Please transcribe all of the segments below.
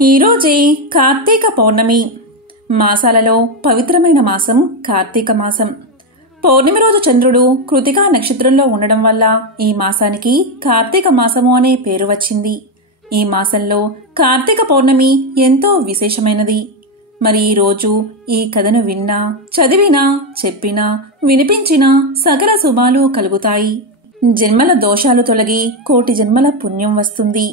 ఈరోజే కార్తీక పౌర్ణమి. మాసాలలో పవిత్రమైన మాసం కార్తీక మాసం. పౌర్ణమి రోజు చంద్రుడు కృతికా నక్షత్రంలో ఉండడం వల్ల ఈ మాసానికి కార్తీక మాసము అనే పేరు వచ్చింది. ఈ మాసంలో కార్తీక పౌర్ణమి ఎంతో విశేషమైనది. మరి ఈరోజు ఈ కథను విన్నా, చదివినా, చెప్పినా, వినిపించినా సకల శుభాలు కలుగుతాయి. జన్మల దోషాలు తొలగి కోటి జన్మల పుణ్యం వస్తుంది.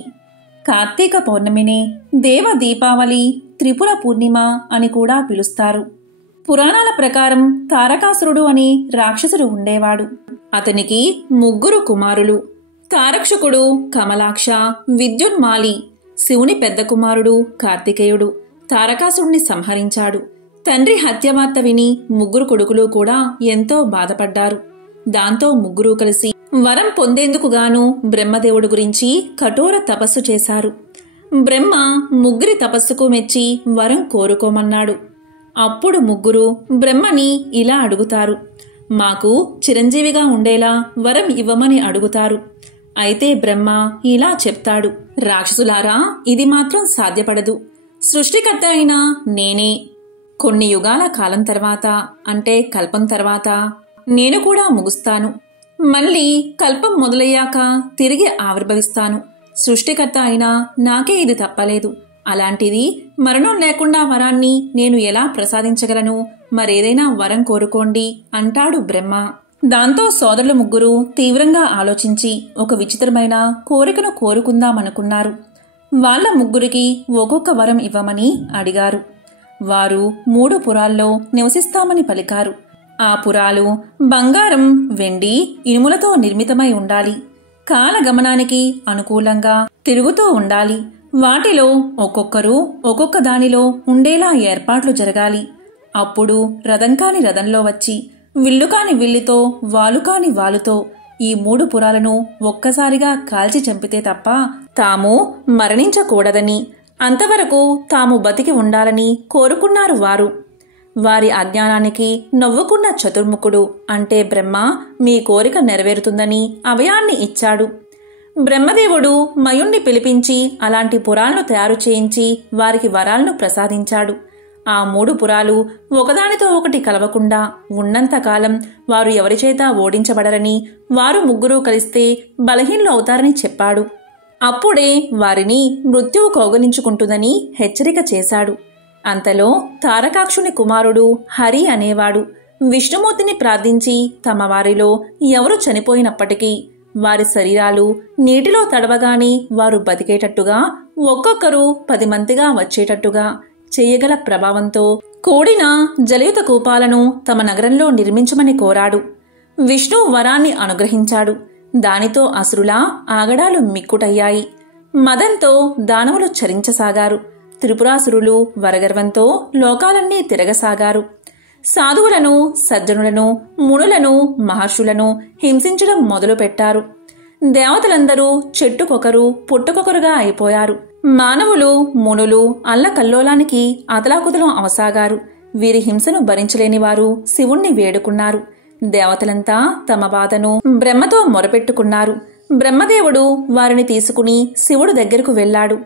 కార్తీక పౌర్ణమిని దేవ దీపావళి, త్రిపుర పూర్ణిమ అని కూడా పిలుస్తారు. పురాణాల ప్రకారం తారకాసురుడు అని రాక్షసుడు ఉండేవాడు. అతనికి 3 కుమారులు. తారక్షకుడు, కమలాక్ష, విద్యున్మాలి. శివుని పెద్ద కుమారుడు కార్తికేయుడు తారకాసురుణ్ణి సంహరించాడు. తండ్రి హత్యవార్త విని 3 కొడుకులు కూడా ఎంతో బాధపడ్డారు. దాంతో 3 కలిసి వరం పొందేందుకు గాను బ్రహ్మదేవుడు గురించి కఠోర తపస్సు చేశారు. బ్రహ్మ 3 తపస్సుకు మెచ్చి వరం కోరుకోమన్నాడు. అప్పుడు 3 బ్రహ్మని ఇలా అడుగుతారు, మాకు చిరంజీవిగా ఉండేలా వరం ఇవ్వమని అడుగుతారు. అయితే బ్రహ్మ ఇలా చెప్తాడు, రాక్షసులారా, ఇది మాత్రం సాధ్యపడదు. సృష్టికర్త అయిన నేనే కొన్ని యుగాల కాలం తర్వాత, అంటే కల్పం తర్వాత నేను కూడా ముగుస్తాను. మళ్ళీ కల్పం మొదలయ్యాక తిరిగి ఆవిర్భవిస్తాను. సృష్టికర్త అయినా నాకే ఇది తప్పలేదు. అలాంటిది మరణం లేకుండా వరాన్ని నేను ఎలా ప్రసాదించగలను? మరేదైనా వరం కోరుకోండి అంటాడు బ్రహ్మ. దాంతో సోదరులు 3 తీవ్రంగా ఆలోచించి ఒక విచిత్రమైన కోరికను కోరుకుందామనుకున్నారు. వాళ్ళ 3కి ఒక్కొక్క వరం ఇవ్వమని అడిగారు. వారు 3 పురాల్లో నివసిస్తామని పలికారు. ఆ పురాలు బంగారం, వెండి, ఇనుములతో నిర్మితమై ఉండాలి. కాలగమనానికి అనుకూలంగా తిరుగుతూ ఉండాలి. వాటిలో ఒక్కొక్కరు ఒక్కొక్క దానిలో ఉండేలా ఏర్పాట్లు జరగాలి. అప్పుడు రథం కాని రథంలో వచ్చి, విల్లు కాని విల్లుతో, వాలు కాని వాలుతో ఈ 3 పురాలను ఒక్కసారిగా కాల్చి చంపితే తప్ప తాము మరణించకూడదని, అంతవరకు తాము బతికి ఉండాలని కోరుకున్నారు వారు. వారి అజ్ఞానానికి నవ్వుకున్న చతుర్ముఖుడు అంటే బ్రహ్మ మీ కోరిక నెరవేరుతుందని అభయాన్ని ఇచ్చాడు. బ్రహ్మదేవుడు మయుణ్ణి పిలిపించి అలాంటి పురాలను తయారు చేయించి వారికి వరాలను ప్రసాదించాడు. ఆ 3 పురాలు ఒకదానితో ఒకటి కలవకుండా ఉన్నంతకాలం వారు ఎవరిచేత ఓడించబడరని, వారు 3 కలిస్తే బలహీనులు అవుతారని చెప్పాడు. అప్పుడే వారిని మృత్యువు కౌగలించుకుంటుందని హెచ్చరిక చేశాడు. అంతలో తారకాక్షుని కుమారుడు హరి అనేవాడు విష్ణుమూర్తిని ప్రార్థించి తమ వారిలో ఎవరు చనిపోయినప్పటికీ వారి శరీరాలు నీటిలో తడవగానే వారు బతికేటట్టుగా, ఒక్కొక్కరు 10 మందిగా వచ్చేటట్టుగా చేయగల ప్రభావంతో కూడిన జలయుత కూపాలను తమ నగరంలో నిర్మించమని కోరాడు. విష్ణు వరాన్ని అనుగ్రహించాడు. దానితో అసురుల ఆగడాలు మిక్కుటయ్యాయి. మదంతో దానవులు చరించసాగారు. త్రిపురాసురులు వరగర్వంతో లోకాలన్నీ తిరగసాగారు. సాధువులను, సజ్జనులను, మునులను, మహర్షులను హింసించడం మొదలుపెట్టారు. దేవతలందరూ చెట్టుకొకరు పుట్టుకొకరుగా అయిపోయారు. మానవులు, మునులు అల్లకల్లోలానికి అతలాకుతలం అవసాగారు. వీరి హింసను భరించలేని వారు శివుణ్ణి వేడుకున్నారు. దేవతలంతా తమ బాధను బ్రహ్మతో మొరపెట్టుకున్నారు. బ్రహ్మదేవుడు వారిని తీసుకుని శివుడు దగ్గరకు వెళ్లాడు.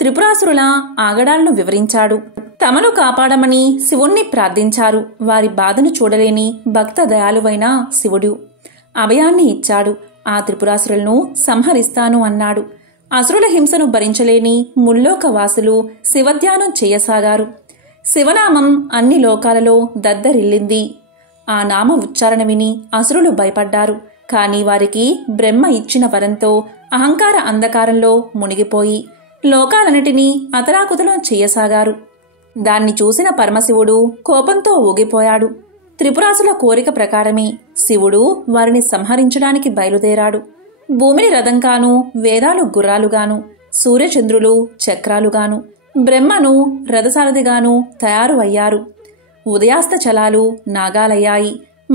త్రిపురాసురుల ఆగడాలను వివరించాడు. తమను కాపాడమని శివుణ్ణి ప్రార్థించారు. వారి బాధను చూడలేని భక్త దయాలువైన శివుడు అభయాన్ని ఇచ్చాడు. ఆ త్రిపురాసురులను సంహరిస్తాను అన్నాడు. అసురుల హింసను భరించలేని ముల్లోకవాసులు శివధ్యానం చేయసాగారు. శివనామం అన్ని లోకాలలో దద్దరిల్లింది. ఆ నామ ఉచ్చారణ విని అసురులు భయపడ్డారు. కాని వారికి బ్రహ్మ ఇచ్చిన వరంతో అహంకార అంధకారంలో మునిగిపోయి లోకాలన్నిటినీ అతలాకుతలం చెయ్యసాగారు. దాన్ని చూసిన పరమశివుడు కోపంతో ఊగిపోయాడు. త్రిపురాసుల కోరిక ప్రకారమే శివుడు వారిని సంహరించడానికి బయలుదేరాడు. భూమిని రథంగాను, వేదాలు గుర్రాలుగాను, సూర్యచంద్రులు చక్రాలుగాను, బ్రహ్మను రథసారథిగాను తయారు అయ్యారు. ఉదయాస్త చలాలు నాగాలయ్యాయి.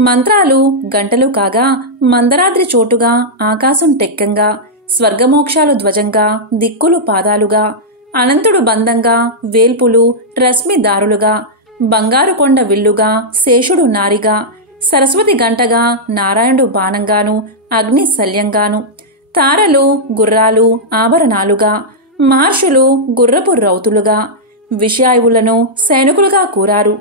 మంత్రాలు గంటలు కాగా మందరాద్రి చోటుగా ఆకాశం టెక్కంగా, స్వర్గమోక్షాలు ధ్వజంగా, దిక్కులు పాదాలుగా, అనంతుడు బంధంగా, వేల్పులు రశ్మి దారులుగా, బంగారు కొండ విల్లుగా, శేషుడు నారిగా, సరస్వతి గంటగా, నారాయణుడు బాణంగాను, అగ్ని శల్యంగాను, తారలు గుర్రాలు ఆభరణాలుగా, మహర్షులు గుర్రపు రౌతులుగా, విషయాయువులను సైనికులుగా కూరారు.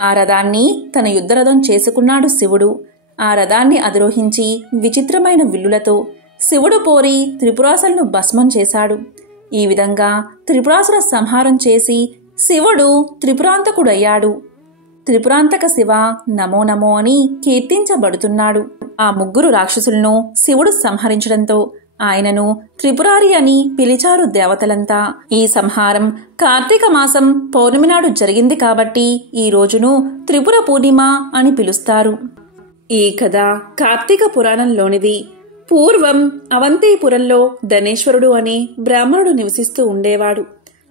ఆ రథాన్ని తన యుద్ధరథం చేసుకున్నాడు శివుడు. ఆ రథాన్ని అధిరోహించి విచిత్రమైన విల్లులతో శివుడు పోరి త్రిపురాసులను భస్మం చేశాడు. ఈ విధంగా త్రిపురాసుల సంహారం చేసి శివుడు త్రిపురాంతకుడయ్యాడు. త్రిపురాంతక శివ నమో నమో అని కీర్తించబడుతున్నాడు. ఆ ముగ్గురు రాక్షసులను శివుడు సంహరించడంతో ఆయనను త్రిపురారి అని పిలిచారు దేవతలంతా. ఈ సంహారం కార్తీక మాసం పౌర్ణమి నాడు జరిగింది కాబట్టి ఈ రోజును త్రిపుర పూర్ణిమ అని పిలుస్తారు. ఈ కథ కార్తీక పురాణంలోనిది. పూర్వం అవంతిపురంలో ధనేశ్వరుడు అనే బ్రాహ్మణుడు నివసిస్తూ ఉండేవాడు.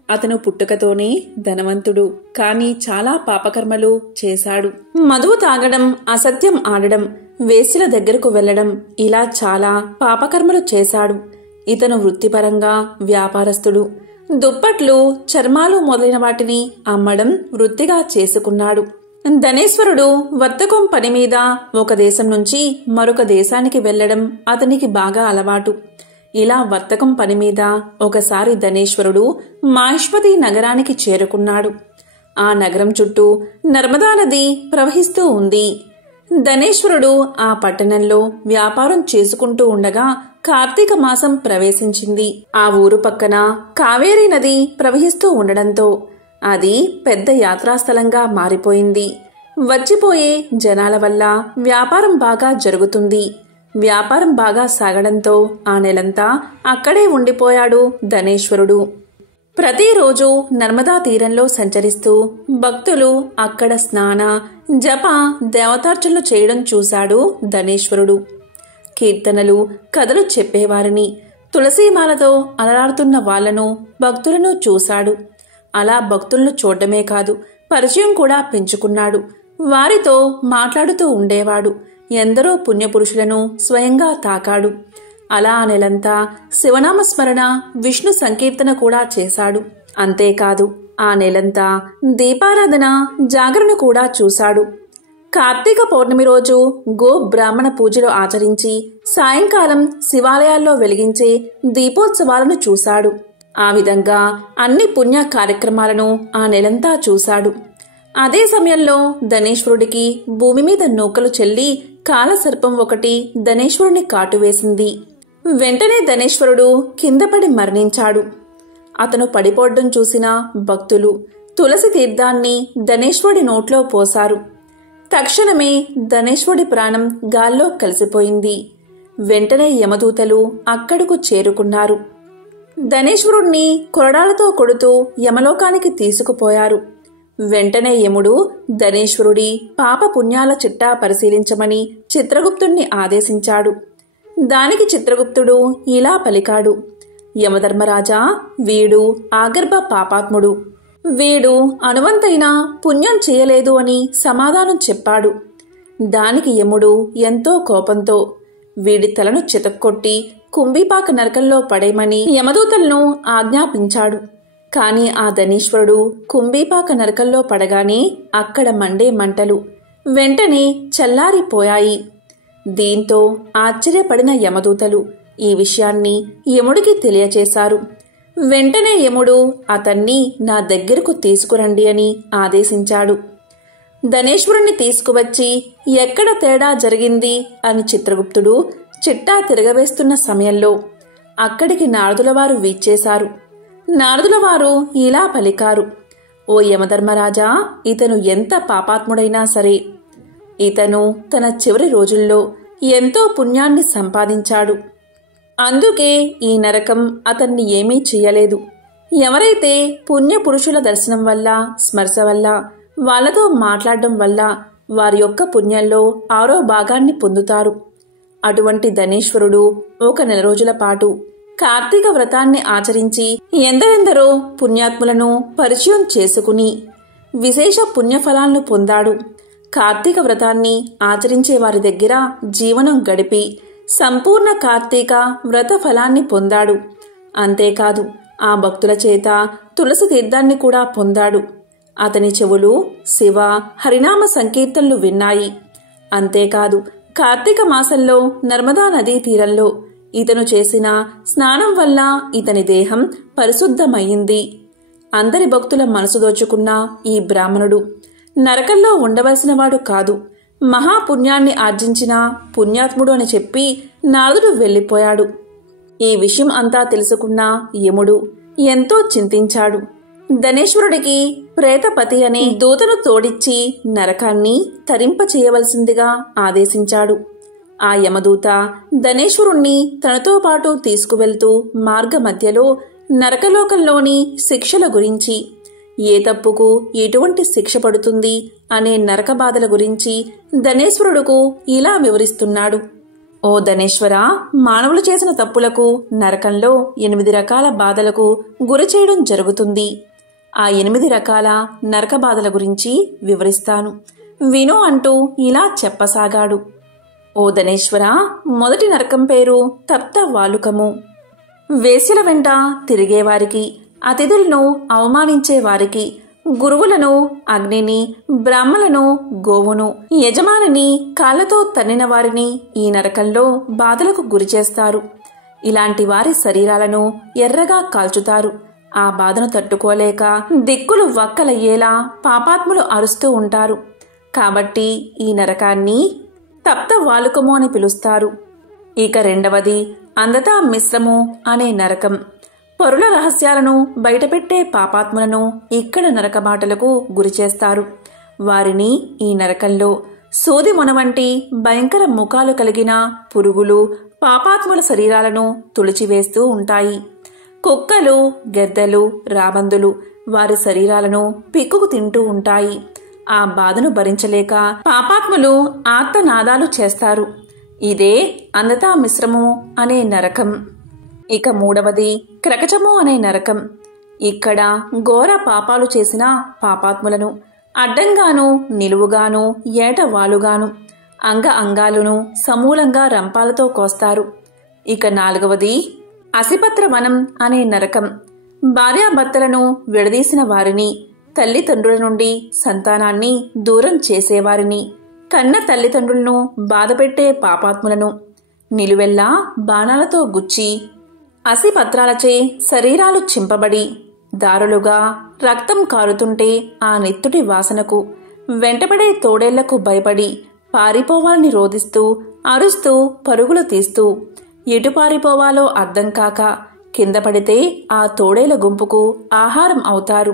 అతను పుట్టుకతోనే ధనవంతుడు, కాని చాలా పాపకర్మలు చేశాడు. మధువు తాగడం, అసత్యం ఆడడం, వేశ్యల దగ్గరకు వెళ్లడం, ఇలా చాలా పాపకర్మలు చేశాడు. ఇతను వృత్తిపరంగా వ్యాపారస్తుడు. దుప్పట్లు, చర్మాలు మొదలైన వాటిని అమ్మడం వృత్తిగా చేసుకున్నాడు. ధనేశ్వరుడు వర్తకం పని మీద ఒక దేశం నుంచి మరొక దేశానికి వెళ్లడం అతనికి బాగా అలవాటు. ఇలా వర్తకం పని మీద ఒకసారి ధనేశ్వరుడు మాహిష్మతి నగరానికి చేరుకున్నాడు. ఆ నగరం చుట్టూ నర్మదా నది ప్రవహిస్తూ ఉంది. ధనేశ్వరుడు ఆ పట్టణంలో వ్యాపారం చేసుకుంటూ ఉండగా కార్తీక మాసం ప్రవేశించింది. ఆ ఊరు పక్కన కావేరీ నది ప్రవహిస్తూ ఉండడంతో అది పెద్ద యాత్రాస్థలంగా మారిపోయింది. వచ్చిపోయే జనాల వల్ల వ్యాపారం బాగా జరుగుతుంది. వ్యాపారం బాగా సాగడంతో ఆ నెలంతా అక్కడే ఉండిపోయాడు ధనేశ్వరుడు. ప్రతిరోజు నర్మదా తీరంలో సంచరిస్తూ భక్తులు అక్కడ స్నాన, జప, దేవతార్చనలు చేయడం చూశాడు ధనేశ్వరుడు. కీర్తనలు, కథలు చెప్పేవారిని, తులసీమాలతో అలరాడుతున్న వాళ్లను, భక్తులను చూశాడు. అలా భక్తులను చూడడమే కాదు, పరిచయం కూడా పెంచుకున్నాడు. వారితో మాట్లాడుతూ ఉండేవాడు. ఎందరో పుణ్యపురుషులను స్వయంగా తాకాడు. అలా ఆ నెలంతా శివనామస్మరణ, విష్ణు సంకీర్తన కూడా చేశాడు. అంతేకాదు ఆ నెలంతా దీపారాధన, జాగరణ కూడా చూశాడు. కార్తీక పౌర్ణమి రోజు గో బ్రాహ్మణ పూజలు ఆచరించి సాయంకాలం శివాలయాల్లో వెలిగించే దీపోత్సవాలను చూశాడు. ఆ విధంగా అన్ని పుణ్య కార్యక్రమాలను ఆ నెలంతా చూశాడు. అదే సమయంలో ధనేశ్వరుడికి భూమి మీద నూకలు చెల్లి కాలసర్పం ఒకటి ధనేశ్వరుని కాటువేసింది. వెంటనే ధనేశ్వరుడు కిందపడి మరణించాడు. అతను పడిపోవడం చూసిన భక్తులు తులసి తీర్థాన్ని ధనేశ్వరుడి నోట్లో పోశారు. తక్షణమే ధనేశ్వరుడి ప్రాణం గాల్లో కలిసిపోయింది. వెంటనే యమదూతలు అక్కడకు చేరుకున్నారు. ధనేశ్వరుణ్ణి కొరడాలతో కొడుతూ యమలోకానికి తీసుకుపోయారు. వెంటనే యముడు ధనేశ్వరుడి పాప పుణ్యాల చిట్టా పరిశీలించమని చిత్రగుప్తుణ్ణి ఆదేశించాడు. దానికి చిత్రగుప్తుడు ఇలా పలికాడు: యమధర్మరాజా, వీడు ఆగర్భ పాపాత్ముడు. వీడు అనువంతైనా పుణ్యం చేయలేదు అని సమాధానం చెప్పాడు. దానికి యముడు ఎంతో కోపంతో వీడి తలను చితక్కొట్టి కుంభీపాక నరకంలో పడేయమని యమదూతలను ఆజ్ఞాపించాడు. కాని ఆ ధనేశ్వరుడు కుంభీపాక నరకంలో పడగానే అక్కడ మండే మంటలు వెంటనే చల్లారిపోయాయి. దీంతో ఆశ్చర్యపడిన యమదూతలు ఈ విషయాన్ని యముడికి తెలియచేశారు. వెంటనే యముడు అతన్ని నా దగ్గరకు తీసుకురండి అని ఆదేశించాడు. ధనేశ్వరుణ్ణి తీసుకువచ్చి ఎక్కడ తేడా జరిగింది అని చిత్రగుప్తుడు చిట్టా తిరగవేస్తున్న సమయంలో అక్కడికి నారదులవారు వీచ్చేశారు. నారదులవారు ఇలా పలికారు: ఓ యమధర్మరాజా, ఇతను ఎంత పాపాత్ముడైనా సరే ఇతను తన చివరి రోజుల్లో ఎంతో పుణ్యాన్ని సంపాదించాడు. అందుకే ఈ నరకం అతన్ని ఏమీ చెయ్యలేదు. ఎవరైతే పుణ్యపురుషుల దర్శనం వల్ల, స్మర్శ వల్ల, వాళ్లతో మాట్లాడడం వల్ల వారి యొక్క పుణ్యంలో 6వ భాగాన్ని పొందుతారు. అటువంటి ధనేశ్వరుడు ఒక నెల రోజుల పాటు కార్తీక వ్రతాన్ని ఆచరించి ఎందరెందరో పుణ్యాత్ములను పరిచయం చేసుకుని విశేష పుణ్యఫలాలను పొందాడు. కార్తీక వ్రతాన్ని ఆచరించే వారి దగ్గర జీవనం గడిపి సంపూర్ణ కార్తీక వ్రత ఫలాన్ని పొందాడు. అంతేకాదు ఆ భక్తుల చేత తులసి తీర్థాన్ని కూడా పొందాడు. అతని చెవులు శివ హరినామ సంకీర్తనలు విన్నాయి. అంతేకాదు కార్తీక మాసంలో నర్మదా నదీ తీరంలో ఇతను చేసిన స్నానం వల్ల ఇతని దేహం పరిశుద్ధమయ్యింది. అందరి భక్తుల మనసు దోచుకున్న ఈ బ్రాహ్మణుడు నరకంలో ఉండవలసినవాడు కాదు, మహాపుణ్యాన్ని ఆర్జించిన పుణ్యాత్ముడు అని చెప్పి నారదుడు వెళ్ళిపోయాడు. ఈ విషయం అంతా తెలుసుకున్న యముడు ఎంతో చింతించాడు. ధనేశ్వరుడికి ప్రేతపతి అనే దూతను తోడిచ్చి నరకాన్ని తరింప చేయవలసిందిగా ఆదేశించాడు. ఆ యమదూత ధనేశ్వరుణ్ణి తనతో పాటు తీసుకువెళ్తూ మార్గ మధ్యలో నరకలోకంలోని శిక్షల గురించి, ఏ తప్పుకు ఎటువంటి శిక్ష పడుతుంది అనే నరక బాధల గురించి ధనేశ్వరుడుకు ఇలా వివరిస్తున్నాడు. ఓ ధనేశ్వరా, మానవులు చేసిన తప్పులకు నరకంలో 8 రకాల బాధలకు గురి చేయడం జరుగుతుంది. ఆ 8 రకాల నరక బాధల గురించి వివరిస్తాను, విను అంటూ ఇలా చెప్పసాగాడు. ఓ ధనేశ్వరా, మొదటి నరకం పేరు తప్త వాలుకము. వేశ్యల వెంట తిరిగేవారికి, అతిథులను అవమానించేవారికి, గురువులను, అగ్నిని, బ్రాహ్మలను, గోవును, యజమానిని కాళ్లతో తన్నిన వారిని ఈ నరకంలో బాధలకు గురిచేస్తారు. ఇలాంటి వారి శరీరాలను ఎర్రగా కాల్చుతారు. ఆ బాధను తట్టుకోలేక దిక్కులు వక్కలయ్యేలా పాపాత్ములు అరుస్తూ ఉంటారు. కాబట్టి ఈ నరకాన్ని తప్త వాలుకము అని పిలుస్తారు. ఇక రెండవది అందతా మిశ్రము అనే నరకం. పరుల రహస్యాలను బయటపెట్టే పాపాత్ములను ఇక్కడ నరకబాటలకు గురిచేస్తారు. వారిని ఈ నరకంలో సూది మొన వంటి భయంకర ముఖాలు కలిగిన పురుగులు పాపాత్ముల శరీరాలను తుడిచివేస్తూ ఉంటాయి. కుక్కలు, గెద్దలు, రాబందులు వారి శరీరాలను పిక్కుకు తింటూ ఉంటాయి. ఆ బాధను భరించలేక పాపాత్ములు ఆర్తనాదాలు చేస్తారు. ఇదే అందతా మిశ్రము అనే నరకం. ఇక మూడవది క్రకచము అనే నరకం. ఇక్కడ ఘోర పాపాలు చేసిన పాపాత్ములను అడ్డంగాను, నిలువుగాను, ఏటవాలుగాను, అంగ అంగాలను సమూలంగా రంపాలతో కోస్తారు. ఇక నాలుగవది అసిపత్ర వనం అనే నరకం. భార్యాభర్తలను విడదీసిన వారిని, తల్లిదండ్రుల నుండి సంతానాన్ని దూరం చేసేవారిని, కన్న తల్లిదండ్రులను బాధపెట్టే పాపాత్ములను నిలువెల్లా బాణాలతో గుచ్చి, అసిపత్రాలచే శరీరాలు చింపబడి దారులుగా రక్తం కారుతుంటే ఆ నెత్తుటి వాసనకు వెంటబడే తోడేళ్లకు భయపడి పారిపోవాలని రోదిస్తూ, అరుస్తూ పరుగులు తీస్తూ ఎటు పారిపోవాలో అర్థం కాక కింద పడితే ఆ తోడేల గుంపుకు ఆహారం అవుతారు.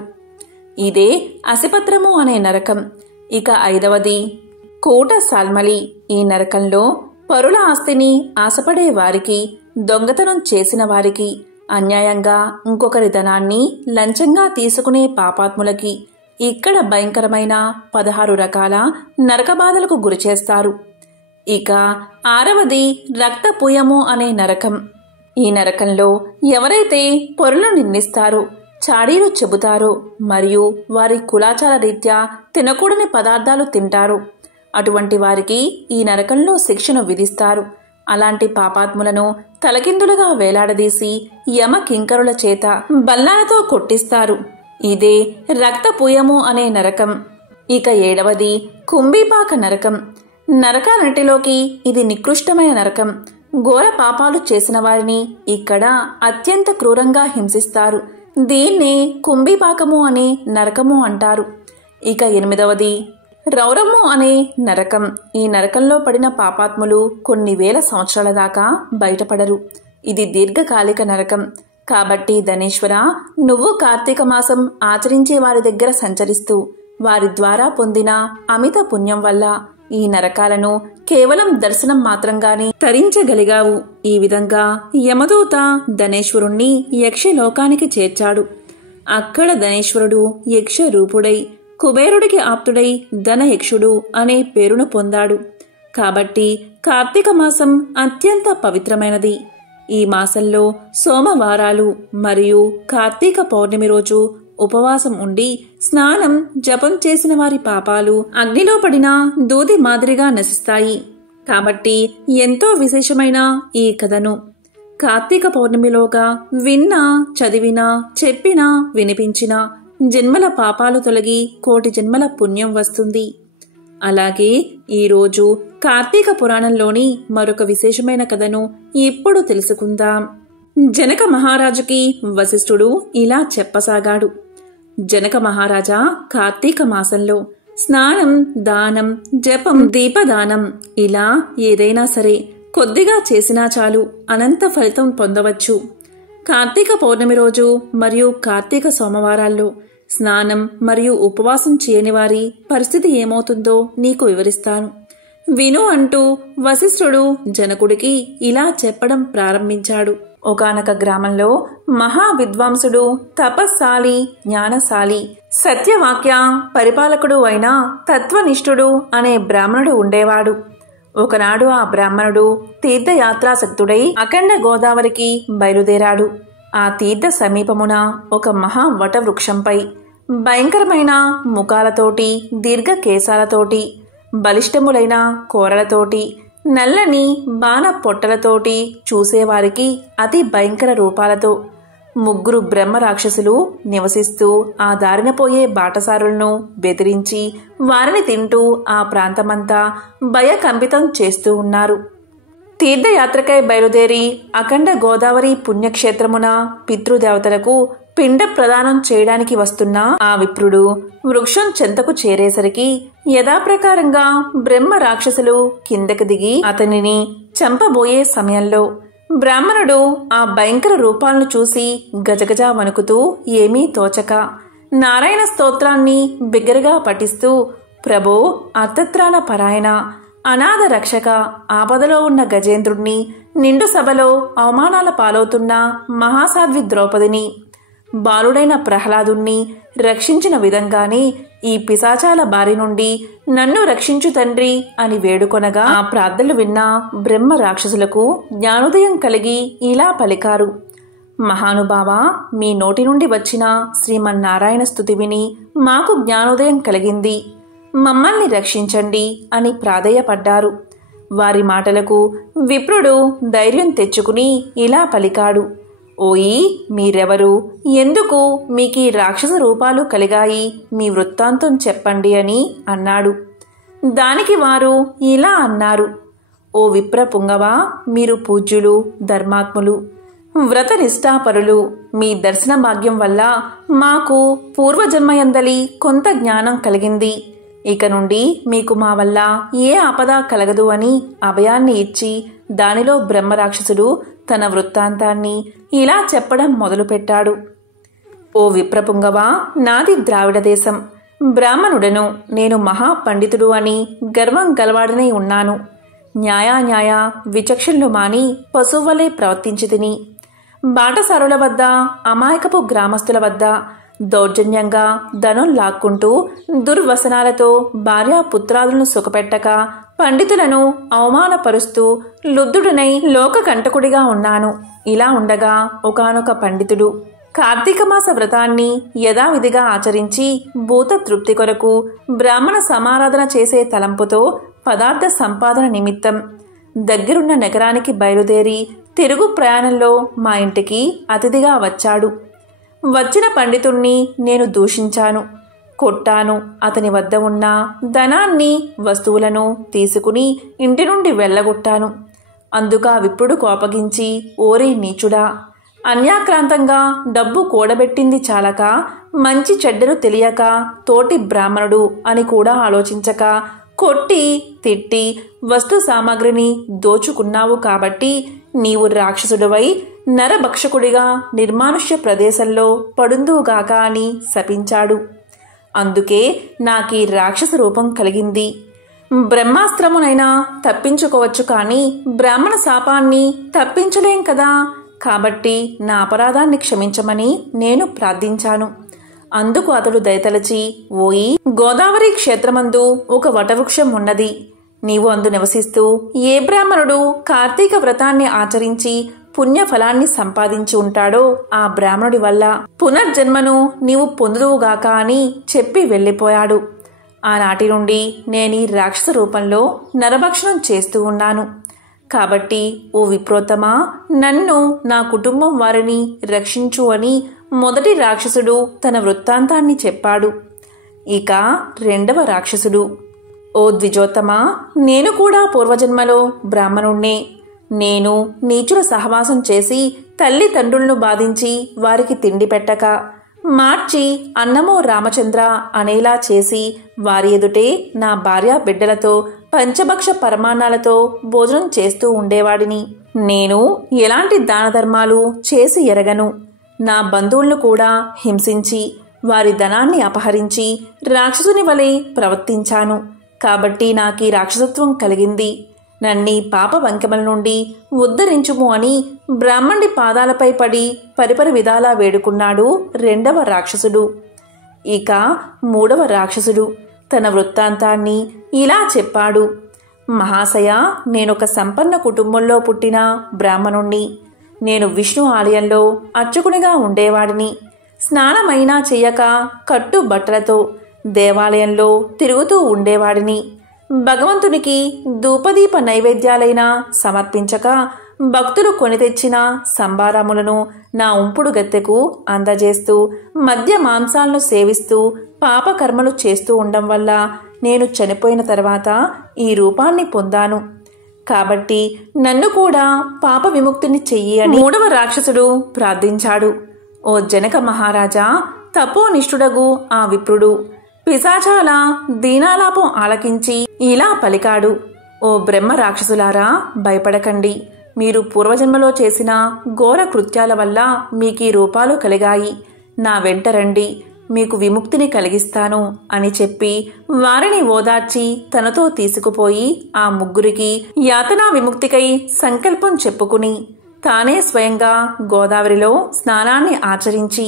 ఇదే అసిపత్రము అనే నరకం. ఇక ఐదవది కూట సాల్మలి. ఈ నరకంలో పరుల ఆస్తిని ఆశపడే వారికి, దొంగతనం చేసిన వారికి, అన్యాయంగా ఇంకొకరి ధనాన్ని లంచంగా తీసుకునే పాపాత్ములకి ఇక్కడ భయంకరమైన 16 రకాల నరకబాధలకు గురిచేస్తారు. ఇక ఆరవది రక్తపూయము అనే నరకం. ఈ నరకంలో ఎవరైతే పొరులను నిందిస్తారో, చాడీలు చెబుతారో మరియు వారి కులాచార రీత్యా తినకూడని పదార్థాలు తింటారో అటువంటి వారికి ఈ నరకంలో శిక్షను విధిస్తారు. అలాంటి పాపాత్ములను తలకిందులుగా వేలాడదీసి యమ కింకరుల చేత బల్లాలతో కొట్టిస్తారు. ఇదే రక్తపూయము అనే నరకం. ఇక ఏడవది కుంభీపాక నరకం. నరకాలన్నిటిలోకి ఇది నికృష్టమైన నరకం. ఘోర పాపాలు చేసిన వారిని ఇక్కడ అత్యంత క్రూరంగా హింసిస్తారు. దీన్నే కుంభీపాకము అనే నరకము అంటారు. ఇక ఎనిమిదవది రౌరము అనే నరకం. ఈ నరకంలో పడిన పాపాత్ములు కొన్ని వేల సంవత్సరాల దాకా బయటపడరు. ఇది దీర్ఘకాలిక నరకం. కాబట్టి ధనేశ్వర, నువ్వు కార్తీక మాసం ఆచరించే వారి దగ్గర సంచరిస్తూ వారి ద్వారా పొందిన అమిత పుణ్యం వల్ల ఈ నరకాలను కేవలం దర్శనం మాత్రంగానే తరించగలిగావు. ఈ విధంగా యమదూత ధనేశ్వరుణ్ణి యక్షలోకానికి చేర్చాడు. అక్కడ ధనేశ్వరుడు యక్ష రూపుడై కుబేరుడికి ఆప్తుడై ధనయక్షుడు అనే పేరును పొందాడు. కాబట్టి కార్తీక మాసం అత్యంత పవిత్రమైనది. ఈ మాసంలో సోమవారాలు మరియు కార్తీక పౌర్ణమి రోజు ఉపవాసం ఉండి స్నానం, జపం చేసిన వారి పాపాలు అగ్నిలో పడిన దూది మాదిరిగా నశిస్తాయి. కాబట్టి ఎంతో విశేషమైన ఈ కథను కార్తీక పౌర్ణమిలోగా విన్నా, చదివినా, చెప్పినా, వినిపించినా జన్మల పాపాలు తొలగి కోటి జన్మల పుణ్యం వస్తుంది. అలాగే ఈరోజు కార్తీక పురాణంలోని మరొక విశేషమైన కథను ఇప్పుడు తెలుసుకుందాం. జనక మహారాజుకి వశిష్ఠుడు ఇలా చెప్పసాగాడు. జనక మహారాజా, కార్తీక మాసంలో స్నానం, దానం, జపం, దీపదానం ఇలా ఏదైనా సరే కొద్దిగా చేసినా చాలు అనంత ఫలితం పొందవచ్చు. కార్తీక పౌర్ణమి రోజు మరియు కార్తీక సోమవారాల్లో స్నానం మరియు ఉపవాసం చేయని వారి పరిస్థితి ఏమవుతుందో నీకు వివరిస్తాను, విను అంటూ వశిష్ఠుడు జనకుడికి ఇలా చెప్పడం ప్రారంభించాడు. ఒకానొక గ్రామంలో మహా విద్వాంసుడు, తపస్శాలి, జ్ఞానశాలి, సత్యవాక్య పరిపాలకుడు అయిన తత్వనిష్ఠుడు అనే బ్రాహ్మణుడు ఉండేవాడు. ఒకనాడు ఆ బ్రాహ్మణుడు తీర్థయాత్రాసక్తుడై అఖండ గోదావరికి బయలుదేరాడు. ఆ తీర్థ సమీపమున ఒక మహా వటవృక్షంపై భయంకరమైన ముఖాలతోటి, దీర్ఘ కేశాలతోటి, బలిష్టములైన కోరలతోటి, నల్లని బాణ పొట్టలతోటి, చూసేవారికి అతి భయంకర రూపాలతో 3 బ్రహ్మ రాక్షసులు నివసిస్తూ ఆ దారిన పోయే బాటసారులను బెదిరించి వారిని తింటూ ఆ ప్రాంతమంతా భయకంపితం చేస్తూ ఉన్నారు. తీర్థయాత్రకై బయలుదేరి అఖండ గోదావరి పుణ్యక్షేత్రమున పితృదేవతలకు పిండ ప్రదానం చేయడానికి వస్తున్న ఆ విప్రుడు వృక్షం చెంతకు చేరేసరికి యథాప్రకారంగా బ్రహ్మ రాక్షసులు కిందకి దిగి అతనిని చంపబోయే సమయంలో బ్రాహ్మణుడు ఆ భయంకర రూపాలను చూసి గజగజ వణుకుతూ ఏమీ తోచక నారాయణ స్తోత్రాన్ని బిగ్గరగా పఠిస్తూ, ప్రభో, అర్థత్రాణ పరాయణ, అనాథ రక్షక, ఆపదలో ఉన్న గజేంద్రుణ్ణి, నిండు సభలో అవమానాల పాలవుతున్న మహాసాధ్వి ద్రౌపదిని, బాలుడైన ప్రహ్లాదుణ్ణి రక్షించిన విధంగానే ఈ పిశాచాల బారి నుండి నన్ను రక్షించు తండ్రి అని వేడుకొనగా ఆ ప్రార్థనలు విన్న బ్రహ్మ రాక్షసులకు జ్ఞానోదయం కలిగి ఇలా పలికారు. మహానుభావా, మీ నోటి నుండి వచ్చిన శ్రీమన్నారాయణ స్తుతి విని మాకు జ్ఞానోదయం కలిగింది, మమ్మల్ని రక్షించండి అని ప్రాధేయపడ్డారు. వారి మాటలకు విప్రుడు ధైర్యం తెచ్చుకుని ఇలా పలికాడు. ఓయి, మీరెవరు, ఎందుకు మీకీ రాక్షస రూపాలు కలిగాయి, మీ వృత్తాంతం చెప్పండి అని అన్నాడు. దానికి వారు ఇలా అన్నారు. ఓ విప్ర పుంగవా, మీరు పూజ్యులు, ధర్మాత్ములు, వ్రత నిష్ఠాపరులు. మీ దర్శన భాగ్యం వల్ల మాకు పూర్వజన్మయందలి కొంత జ్ఞానం కలిగింది. ఇక నుండి మీకు మా వల్ల ఏ ఆపద కలగదు అని అభయాన్ని ఇచ్చి దానిలో బ్రహ్మరాక్షసుడు తన వృత్తాంతాన్ని ఇలా చెప్పడం మొదలుపెట్టాడు. ఓ విప్రపుంగవా, నాది ద్రావిడ దేశం, బ్రాహ్మణుడను, నేను మహాపండితుడు అని గర్వం గలవాడనై ఉన్నాను. న్యాయ విచక్షణలు మాని పశువులే ప్రవర్తించి తిని బాటసారుల వద్ద, అమాయకపు గ్రామస్తుల వద్ద దౌర్జన్యంగా ధనం లాక్కుంటూ దుర్వసనాలతో భార్యా పుత్రాదులను సుఖపెట్టక పండితులను అవమానపరుస్తూ లుద్ధుడనై లోకకంటకుడిగా ఉన్నాను. ఇలా ఉండగా ఒకానొక పండితుడు కార్తీక మాస వ్రతాన్ని యథావిధిగా ఆచరించి భూత తృప్తి కొరకు బ్రాహ్మణ సమారాధన చేసే తలంపుతో పదార్థ సంపాదన నిమిత్తం దగ్గరున్న నగరానికి బయలుదేరి తిరుగు ప్రయాణంలో మా ఇంటికి అతిథిగా వచ్చాడు. వచ్చిన పండితుణ్ణి నేను దూషించాను, కొట్టాను. అతని వద్ద ఉన్న ధనాన్ని, వస్తువులను తీసుకుని ఇంటి నుండి వెళ్ళగొట్టాను. అందుకా విప్రుడు కోపగించి, ఓరే నీచుడా, అన్యాక్రాంతంగా డబ్బు కూడబెట్టింది చాలక, మంచి చెడ్డలు తెలియక, తోటి బ్రాహ్మణుడు అని కూడా ఆలోచించక కొట్టి తిట్టి వస్తు సామాగ్రిని దోచుకున్నావు కాబట్టి నీవు రాక్షసుడివై నరభక్షకుడిగా నిర్మానుష్య ప్రదేశంలో పడుందువుగాక అని శపించాడు. అందుకే నాకీ రాక్షస రూపం కలిగింది. బ్రహ్మాస్త్రమునైనా తప్పించుకోవచ్చు కానీ బ్రాహ్మణ శాపాన్ని తప్పించలేం కదా. కాబట్టి నా అపరాధాన్ని క్షమించమని నేను ప్రార్థించాను. అందుకు అతడు దయతలచి, ఓయి, గోదావరి క్షేత్రమందు ఒక వటవృక్షం ఉన్నది. నీవు అందు నివసిస్తూ ఏ బ్రాహ్మణుడు కార్తీక వ్రతాన్ని ఆచరించి పుణ్యఫలాన్ని సంపాదించి ఉంటాడో ఆ బ్రాహ్మణుడి వల్ల పునర్జన్మను నీవు పొందుదువుగాక అని చెప్పి వెళ్ళిపోయాడు. ఆనాటి నుండి నేను ఈ రాక్షస రూపంలో నరభక్షణం చేస్తూ ఉన్నాను. కాబట్టి ఓ విప్రోత్తమా, నన్ను, నా కుటుంబం వారిని రక్షించు అని మొదటి రాక్షసుడు తన వృత్తాంతాన్ని చెప్పాడు. ఇక రెండవ రాక్షసుడు. ఓ ద్విజోత్తమా, నేను కూడా పూర్వజన్మలో బ్రాహ్మణుణ్ణే. నేను నీచుల సహవాసం చేసి తల్లిదండ్రులను బాధించి వారికి తిండి పెట్టక మార్చి అన్నమో రామచంద్ర అనేలా చేసి వారి ఎదుటే నా భార్య బిడ్డలతో పంచభక్ష పరమాన్నాలతో భోజనం చేస్తూ ఉండేవాడిని. నేను ఎలాంటి దాన ధర్మాలు చేసి ఎరగను. నా బంధువులను కూడా హింసించి వారి ధనాన్ని అపహరించి రాక్షసుని వలె ప్రవర్తించాను. కాబట్టి నాకీ రాక్షసత్వం కలిగింది. నన్ని పాప వంకెమల నుండి ఉద్ధరించుము అని బ్రాహ్మణుడి పాదాలపై పడి పరిపరి విధాలా వేడుకున్నాడు రెండవ రాక్షసుడు. ఇక మూడవ రాక్షసుడు తన వృత్తాంతాన్ని ఇలా చెప్పాడు. మహాశయ, నేనొక సంపన్న కుటుంబంలో పుట్టిన బ్రాహ్మణుణ్ణి. నేను విష్ణు ఆలయంలో అర్చకునిగా ఉండేవాడిని. స్నానమైనా చెయ్యక కట్టు బట్టలతో దేవాలయంలో తిరుగుతూ ఉండేవాడిని. భగవంతునికి ధూపదీప నైవేద్యాలైనా సమర్పించక భక్తులు కొని తెచ్చిన సంభారములను నా ఉంపుడు గత్తెకు అందజేస్తూ మద్య మాంసాలను సేవిస్తూ పాపకర్మలు చేస్తూ ఉండడం వల్ల నేను చనిపోయిన తర్వాత ఈ రూపాన్ని పొందాను. కాబట్టి నన్ను కూడా పాప విముక్తిని చెయ్యి అని మూడవ రాక్షసుడు ప్రార్థించాడు. ఓ జనక మహారాజా, తపోనిష్ఠుడగు ఆ విప్రుడు పిశాచాల దీనాలాపం ఆలకించి ఇలా పలికాడు. ఓ బ్రహ్మ రాక్షసులారా, భయపడకండి. మీరు పూర్వజన్మలో చేసిన ఘోర కృత్యాల వల్ల మీకీ రూపాలు కలిగాయి. నా వెంట రండి, మీకు విముక్తిని కలిగిస్తాను అని చెప్పి వారిని ఓదార్చి తనతో తీసుకుపోయి ఆ ముగ్గురికి యాతనా విముక్తికై సంకల్పం చెప్పుకుని తానే స్వయంగా గోదావరిలో స్నానాన్ని ఆచరించి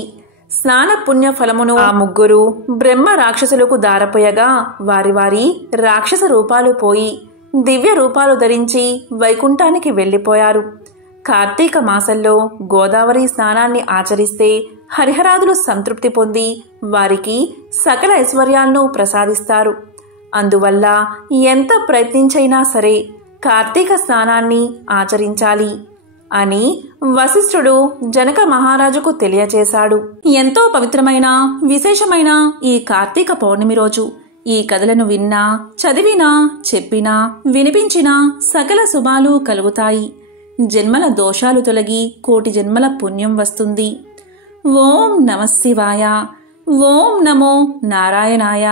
స్నాన పుణ్య ఫలమును ఆ ముగ్గురు బ్రహ్మ రాక్షసులకు దారపోయగా వారి వారి రాక్షస రూపాలు పోయి దివ్య రూపాలు ధరించి వైకుంఠానికి వెళ్లిపోయారు. కార్తీక మాసంలో గోదావరి స్నానాన్ని ఆచరిస్తే హరిహరాదులు సంతృప్తి పొంది వారికి సకల ఐశ్వర్యాలను ప్రసాదిస్తారు. అందువల్ల ఎంత ప్రయత్నించైనా సరే కార్తీక స్నానాన్ని ఆచరించాలి అని వశిష్ఠుడు జనక మహారాజుకు తెలియచేశాడు. ఎంతో పవిత్రమైన విశేషమైన ఈ కార్తీక పౌర్ణమి రోజు ఈ కథలను విన్నా, చదివినా, చెప్పినా, వినిపించినా సకల శుభాలు కలుగుతాయి. జన్మల దోషాలు తొలగి కోటి జన్మల పుణ్యం వస్తుంది. ఓం నమః శివాయ. ఓం నమో నారాయణాయ.